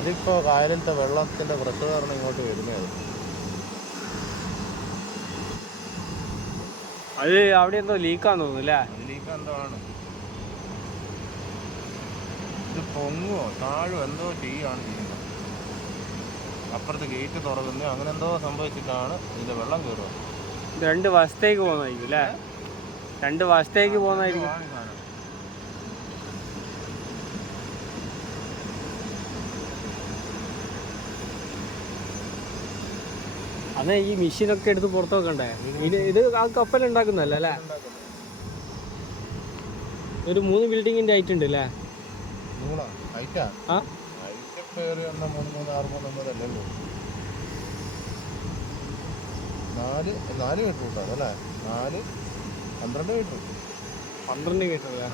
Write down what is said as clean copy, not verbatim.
അതിപ്പോൾ കായലിലത്തെ വെള്ളത്തിൻ്റെ പ്രഷർ കാരണം ഇങ്ങോട്ട് വരുന്നത്. അത് അവിടെ എന്തോ ലീക്കാന്ന് തോന്നുന്നു അല്ലേ? ലീക്ക് എന്തോ ആണ്. ഇത് പൊങ്ങുമോ താഴോ എന്തോ ചെയ്യുകയാണ് ചെയ്യുന്നത്. അപ്പുറത്ത് ഗേറ്റ് തുറക്കുന്നത് അങ്ങനെ എന്തോ സംഭവിച്ചിട്ടാണ് ഇതിൻ്റെ വെള്ളം കയറുക. 2 വശത്തേക്ക് പോകുന്നതായിരിക്കും അല്ലേ? 2 വശത്തേക്ക് പോകുന്നതായിരിക്കും. അതെ, ഈ മെഷീനൊക്കെ എടുത്ത് പുറത്ത് വെക്കണ്ടേ? ഇത് ആ കപ്പലുണ്ടാക്കുന്നല്ല അല്ലേ? ഒരു 3 ബിൽഡിങ്ങിന്റെ ഹൈറ്റ് ഉണ്ട് അല്ലേ? നാല് മീറ്റർ കൂട്ടാണ് അല്ലേ? 12 മീറ്റർ. 12 മീറ്റർ അല്ലേ?